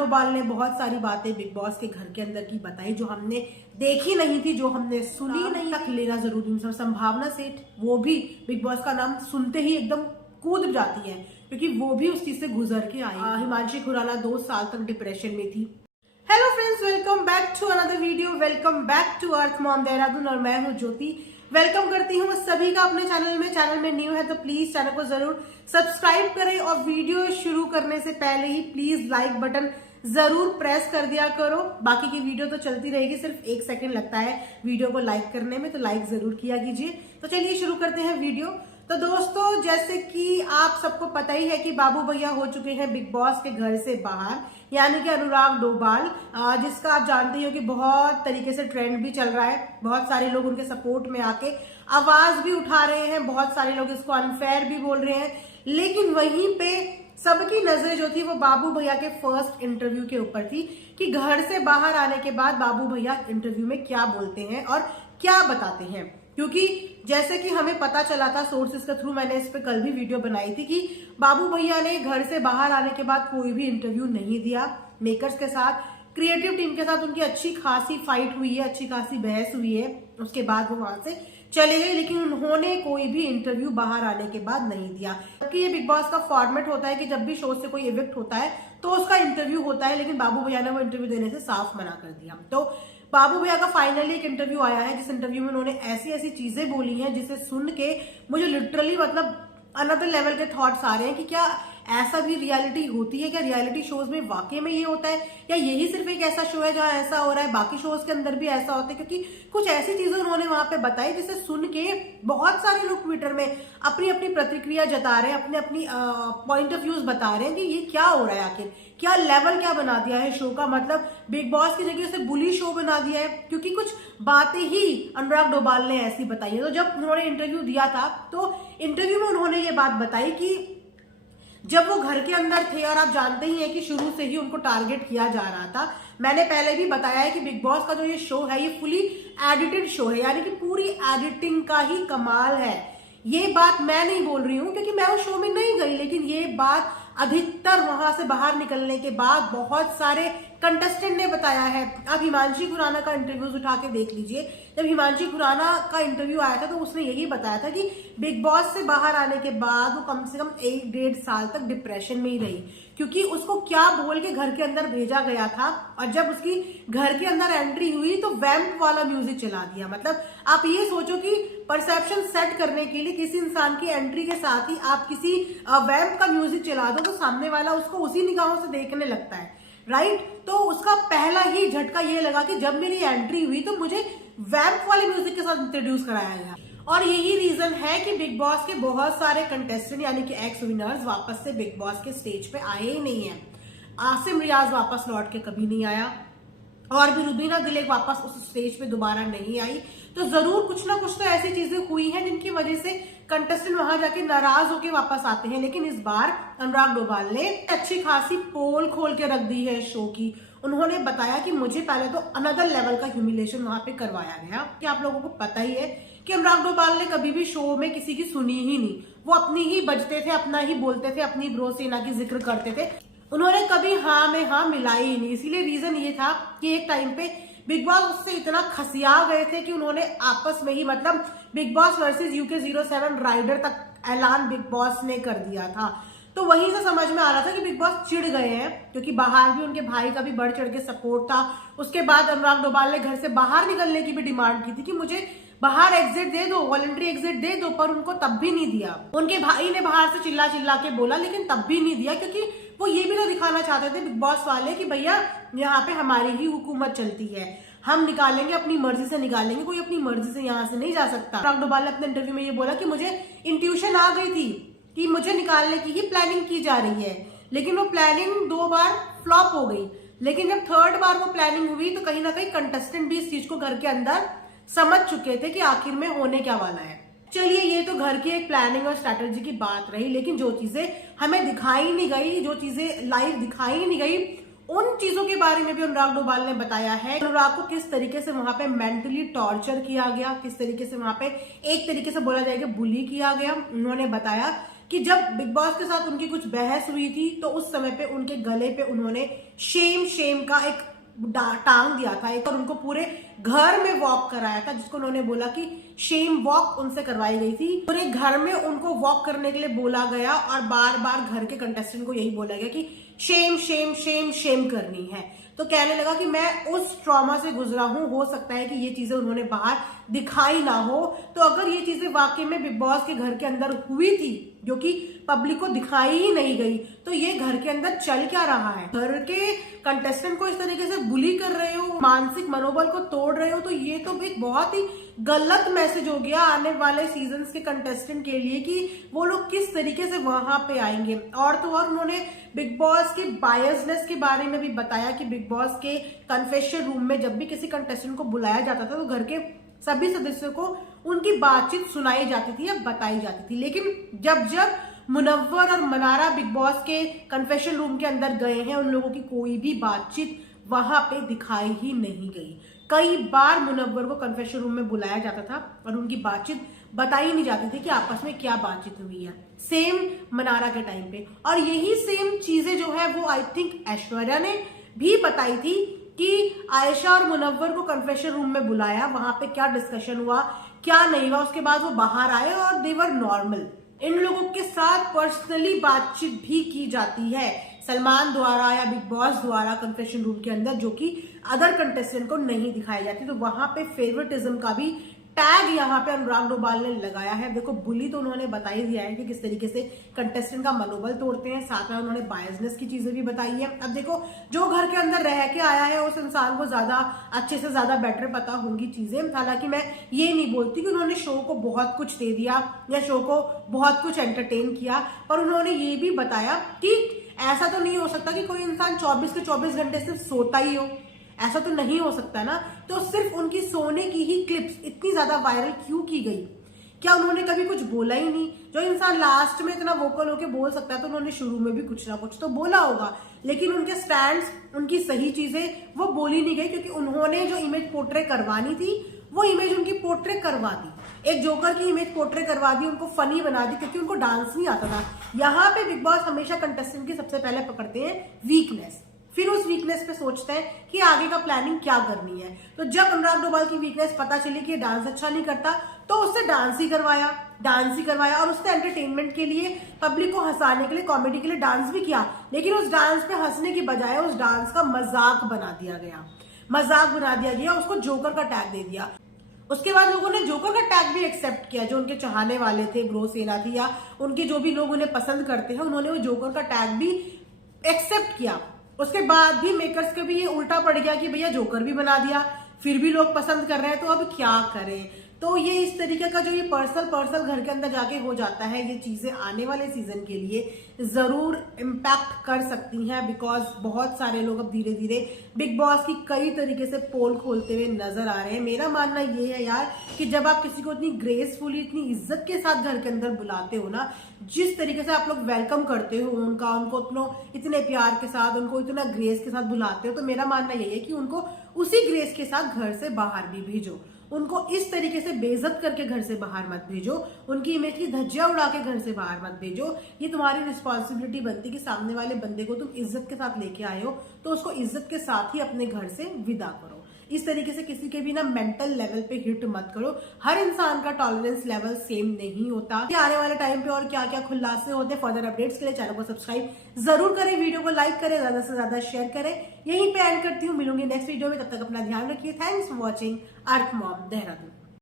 डोभाल ने बहुत सारी बातें बिग बॉस के घर के अंदर की बताई जो हमने देखी नहीं थी, जो हमने सुनी नहीं तक लेना जरूरी। संभावना सेठ वो भी बिग बॉस का नाम सुनते ही एकदम कूद जाती है क्योंकि वो भी उस चीज से गुजर के आई। हिमांशी खुराना 2 साल तक डिप्रेशन में थी। Hello friends, welcome back to another video, welcome back to earth mom Dehradun और मैं हूँ ज्योति। वेलकम करती हूँ सभी का अपने चैनल में। चैनल में न्यू है तो प्लीज चैनल को जरूर सब्सक्राइब करें और वीडियो शुरू करने से पहले ही प्लीज लाइक बटन जरूर प्रेस कर दिया करो। बाकी की वीडियो तो चलती रहेगी, सिर्फ 1 सेकंड लगता है वीडियो को लाइक करने में, तो लाइक जरूर किया कीजिए। तो चलिए शुरू करते हैं वीडियो। तो दोस्तों, जैसे कि आप सबको पता ही है कि बाबू भैया हो चुके हैं बिग बॉस के घर से बाहर, यानी कि अनुराग डोभाल, जिसका आप जानते ही हो कि बहुत तरीके से ट्रेंड भी चल रहा है। बहुत सारे लोग उनके सपोर्ट में आके आवाज भी उठा रहे हैं, बहुत सारे लोग इसको अनफेयर भी बोल रहे हैं। लेकिन वहीं पे सबकी नजर जो थी वो बाबू भैया के फर्स्ट इंटरव्यू के ऊपर थी कि घर से बाहर आने के बाद बाबू भैया इंटरव्यू में क्या बोलते हैं और क्या बताते हैं। क्योंकि जैसे कि हमें पता चला था सोर्सेस के थ्रू, मैंने इस पे कल भी वीडियो बनाई थी कि बाबू भैया ने घर से बाहर आने के बाद कोई भी इंटरव्यू नहीं दिया। मेकर्स के साथ, क्रिएटिव टीम के साथ उनकी अच्छी खासी फाइट हुई है, अच्छी खासी बहस हुई है, उसके बाद वो वहां से चले गए। लेकिन उन्होंने कोई भी इंटरव्यू बाहर आने के बाद नहीं दिया। क्योंकि ये बिग बॉस का फॉर्मेट होता है कि जब भी शो से कोई इविक्ट होता है तो उसका इंटरव्यू होता है, लेकिन बाबू भैया ने वो इंटरव्यू देने से साफ मना कर दिया। तो बाबू भैया का फाइनली एक इंटरव्यू आया है, जिस इंटरव्यू में उन्होंने ऐसी ऐसी चीजें बोली हैं जिसे सुन के मुझे लिटरली अनदर लेवल के थॉट्स आ रहे हैं कि क्या ऐसा भी रियलिटी होती है, क्या रियलिटी शोज में वाकई में ये होता है, या यही सिर्फ एक ऐसा शो है जहां ऐसा हो रहा है, बाकी शोज के अंदर भी ऐसा होता है। क्योंकि कुछ ऐसी चीजें उन्होंने वहां पे बताई जिसे सुन के बहुत सारे लोग ट्विटर में अपनी अपनी प्रतिक्रिया जता रहे हैं, अपने अपनी पॉइंट ऑफ व्यूज बता रहे हैं कि ये क्या हो रहा है, आखिर क्या लेवल क्या बना दिया है शो का। मतलब बिग बॉस की जगह उसे बुली शो बना दिया है, क्योंकि कुछ बातें ही अनुराग डोभाल ने ऐसी बताई है। तो जब उन्होंने इंटरव्यू दिया था तो इंटरव्यू में उन्होंने ये बात बताई कि जब वो घर के अंदर थे, और आप जानते ही हैं कि शुरू से ही उनको टारगेट किया जा रहा था। मैंने पहले भी बताया है कि बिग बॉस का जो ये शो है ये फुली एडिटेड शो है, यानी कि पूरी एडिटिंग का ही कमाल है। ये बात मैं नहीं बोल रही हूं क्योंकि मैं उस शो में नहीं गई, लेकिन ये बात अधिकतर वहां से बाहर निकलने के बाद बहुत सारे कंटेस्टेंट ने बताया है। आप हिमांशी खुराना का इंटरव्यूज उठा के देख लीजिए। जब हिमांशी खुराना का इंटरव्यू आया था तो उसने यही बताया था कि बिग बॉस से बाहर आने के बाद वो कम से कम 1-1.5 साल तक डिप्रेशन में ही रही, क्योंकि उसको क्या बोल के घर के अंदर भेजा गया था, और जब उसकी घर के अंदर एंट्री हुई तो वैम्प वाला म्यूजिक चला दिया। मतलब आप ये सोचो कि परसेप्शन सेट करने के लिए किसी इंसान की एंट्री के साथ ही आप किसी वैम्प का म्यूजिक चला दो तो सामने वाला उसको उसी निगाहों से देखने लगता है, राइट। तो उसका पहला ही झटका ये लगा कि जब मेरी एंट्री हुई तो मुझे वैम्प वाले म्यूजिक के साथ इंट्रोड्यूस कराया गया। और यही रीजन है कि बिग बॉस के बहुत सारे कंटेस्टेंट यानी कि एक्स विनर्स वापस से बिग बॉस के स्टेज पे आए ही नहीं है। आसिम रियाज वापस लौट के कभी नहीं आया, और भी रुबीना दिलेक वापस उस स्टेज पे दोबारा नहीं आई। तो जरूर कुछ ना कुछ तो ऐसी चीजें हुई हैं जिनकी वजह से कंटेस्टेंट वहां जाके नाराज होके वापस आते हैं। लेकिन इस बार अनुराग डोभाल ने अच्छी खासी पोल खोल के रख दी है शो की। उन्होंने बताया कि मुझे पहले तो अनदर लेवल का ह्यूमिलेशन वहां पे करवाया गया, कि आप लोगों को पता ही है कि अनुराग डोभाल ने कभी भी शो में किसी की सुनी ही नहीं। वो अपनी ही बजते थे, अपना ही बोलते थे, अपनी ब्रो सेना की जिक्र करते थे। उन्होंने कभी हाँ में हाँ मिलाई ही नहीं। इसीलिए रीजन ये था कि एक टाइम पे बिग बॉस उससे इतना खसिया गए थे कि उन्होंने आपस में ही Bigg Boss versus UK07 Rider तक ऐलान बिग बॉस ने कर दिया था। तो वहीं से समझ में आ रहा था कि बिग बॉस चिढ़ गए हैं, क्योंकि बाहर भी उनके भाई का भी बढ़ चढ़ के सपोर्ट था। उसके बाद अनुराग डोभाल ने घर से बाहर निकलने की भी डिमांड की थी कि मुझे बाहर एग्जिट दे दो, वॉलंटरी एग्जिट दे दो, पर उनको तब भी नहीं दिया। उनके भाई ने बाहर से चिल्ला चिल्ला के बोला, लेकिन तब भी नहीं दिया, क्योंकि वो ये भी तो दिखाना चाहते थे बिग बॉस वाले कि भैया यहाँ पे हमारी ही हुकूमत चलती है, हम निकालेंगे, अपनी मर्जी से निकालेंगे, कोई अपनी मर्जी से यहाँ से नहीं जा सकता। अनुराग डोभाल ने अपने इंटरव्यू में ये बोला कि मुझे इंट्यूशन आ गई थी कि मुझे निकालने की ही प्लानिंग की जा रही है, लेकिन वो प्लानिंग 2 बार फ्लॉप हो गई। लेकिन जब 3rd बार वो प्लानिंग हुई तो कहीं ना कहीं कंटेस्टेंट भी इस चीज को घर के अंदर समझ चुके थे कि आखिर में होने क्या वाला है। चलिए, ये तो घर की एक प्लानिंग और स्ट्रैटेजी की बात रही, लेकिन जो चीजें हमें दिखाई नहीं गई, जो चीजें लाइव दिखाई नहीं गई, उन चीजों के बारे में भी अनुराग डोभाल ने बताया है। अनुराग को किस तरीके से वहां पे मेंटली टॉर्चर किया गया, किस तरीके से वहां पे एक तरीके से बोला जाएगा बुली किया गया। उन्होंने बताया कि जब बिग बॉस के साथ उनकी कुछ बहस हुई थी तो उस समय पे उनके गले पे उन्होंने शेम का एक टांग दिया था एक, और उनको पूरे घर में वॉक कराया था, जिसको उन्होंने बोला कि शेम वॉक उनसे करवाई गई थी। पूरे घर में उनको वॉक करने के लिए बोला गया और बार बार घर के कंटेस्टेंट को यही बोला गया कि शेम शेम शेम शेम करनी है। तो कहने लगा कि मैं उस ट्रॉमा से गुजरा हूं, हो सकता है कि ये चीजें उन्होंने बाहर दिखाई ना हो। तो अगर ये चीजें वाकई में बिग बॉस के घर के अंदर हुई थी जो कि पब्लिक को दिखाई ही नहीं गई, तो ये घर के अंदर चल क्या रहा है? घर के कंटेस्टेंट को इस तरीके से बुली कर रहे हो, मानसिक मनोबल को तोड़ रहे हो, तो ये तो एक बहुत ही गलत मैसेज हो गया आने वाले सीजन्स के कंटेस्टेंट के लिए कि वो लोग किस तरीके से वहां पे आएंगे। और तो और उन्होंने बिग बॉस के बायसनेस के बारे में भी बताया कि बिग बॉस के कन्फेशन रूम में जब भी किसी कंटेस्टेंट को बुलाया जाता था तो घर के सभी सदस्यों को उनकी बातचीत सुनाई जाती थी या बताई जाती थी, लेकिन जब जब मुनव्वर और मनारा बिग बॉस के कन्फेशन रूम के अंदर गए हैं, उन लोगों की कोई भी बातचीत वहां पे दिखाई ही नहीं गई। कई बार मुनव्वर को कन्फेशन रूम में बुलाया जाता था और उनकी बातचीत बताई नहीं जाती थी कि आपस में क्या बातचीत हुई है। सेम मनारा के टाइम पे, और यही सेम चीजें जो है वो आई थिंक ऐश्वर्या ने भी बताई थी कि आयशा और मुनव्वर को कन्फेशन रूम में बुलाया, वहां पे क्या डिस्कशन हुआ क्या नहीं हुआ, उसके बाद वो बाहर आए और दे वर नॉर्मल। इन लोगों के साथ पर्सनली बातचीत भी की जाती है सलमान द्वारा या बिग बॉस द्वारा कन्फेशन रूम के अंदर, जो कि अदर कंटेस्टेंट को नहीं दिखाई जाती। तो वहां पे फेवरेटिज्म का भी टैग यहाँ पे अनुराग डोभाल ने लगाया है। देखो बुली तो उन्होंने बता ही दिया है कि किस तरीके से कंटेस्टेंट का मनोबल तोड़ते हैं, साथ में उन्होंने बायसनेस की चीजें भी बताई है। अब देखो जो घर के अंदर रह के आया है उस इंसान को ज्यादा अच्छे से ज्यादा बेटर पता होंगी चीजें। हालांकि मैं ये नहीं बोलती कि उन्होंने शो को बहुत कुछ दे दिया या शो को बहुत कुछ एंटरटेन किया, पर उन्होंने ये भी बताया कि ऐसा तो नहीं हो सकता कि कोई इंसान 24 के 24 घंटे सिर्फ सोता ही हो, ऐसा तो नहीं हो सकता ना। तो सिर्फ उनकी सोने की ही क्लिप्स इतनी ज्यादा वायरल क्यों की गई? क्या उन्होंने कभी कुछ बोला ही नहीं? जो इंसान लास्ट में इतना वोकल होके बोल सकता है तो उन्होंने शुरू में भी कुछ ना कुछ तो बोला होगा, लेकिन उनके स्टैंड्स, उनकी सही चीजें वो बोली नहीं गई, क्योंकि उन्होंने जो इमेज पोर्ट्रे करवानी थी वो इमेज उनकी पोर्ट्रे करवा दी। एक जोकर की इमेज पोर्ट्रे करवा दी, उनको फनी बना दी, क्योंकि उनको डांस नहीं आता था। यहाँ पे बिग बॉस हमेशा कंटेस्टेंट की सबसे पहले पकड़ते हैं वीकनेस, फिर उस वीकनेस पे सोचते हैं कि आगे का प्लानिंग क्या करनी है। तो जब अनुराग डोभाल की वीकनेस पता चली कि ये डांस अच्छा नहीं करता, तो उससे डांस ही करवाया और उससे एंटरटेनमेंट के लिए, पब्लिक को हंसाने के लिए, कॉमेडी के लिए डांस भी किया। लेकिन उस डांस पे हंसने की बजाय उस डांस का मजाक बना दिया गया, उसको जोकर का टैग दे दिया। उसके बाद लोगों ने जोकर का टैग भी एक्सेप्ट किया, जो उनके चाहने वाले थे, ब्रो सेना थी या उनके जो भी लोग उन्हें पसंद करते हैं, उन्होंने वो जोकर का टैग भी एक्सेप्ट किया। उसके बाद भी मेकर्स के भी ये उल्टा पड़ गया कि भैया जोकर भी बना दिया, फिर भी लोग पसंद कर रहे हैं, तो अब क्या करें? तो ये इस तरीके का जो ये पर्सनल घर के अंदर जाके हो जाता है, ये चीजें आने वाले सीजन के लिए जरूर इम्पैक्ट कर सकती हैं, बिकॉज बहुत सारे लोग अब धीरे धीरे बिग बॉस की कई तरीके से पोल खोलते हुए नजर आ रहे हैं। मेरा मानना ये है यार कि जब आप किसी को इतनी ग्रेसफुली, इतनी इज्जत के साथ घर के अंदर बुलाते हो ना, जिस तरीके से आप लोग वेलकम करते हो उनको इतने प्यार के साथ, उनको इतना ग्रेस के साथ बुलाते हो, तो मेरा मानना यही है कि उनको उसी ग्रेस के साथ घर से बाहर भी भेजो। उनको इस तरीके से बेइज्जत करके घर से बाहर मत भेजो, उनकी इमेज की धज्जियां उड़ा के घर से बाहर मत भेजो। ये तुम्हारी रिस्पॉन्सिबिलिटी बनती है कि सामने वाले बंदे को तुम इज्जत के साथ लेके आए हो तो उसको इज्जत के साथ ही अपने घर से विदा करो। इस तरीके से किसी के भी ना मेंटल लेवल पे हिट मत करो। हर इंसान का टॉलरेंस लेवल सेम नहीं होता। आने वाले टाइम पे और क्या क्या खुलासे होते हैं, फर्दर अपडेट्स के लिए चैनल को सब्सक्राइब जरूर करें, वीडियो को लाइक करें, ज्यादा से ज्यादा शेयर करें। यहीं पे एंड करती हूँ, मिलूंगी नेक्स्ट वीडियो में, तब तक अपना ध्यान रखिए। Thanks for watching earth mom Dehradun.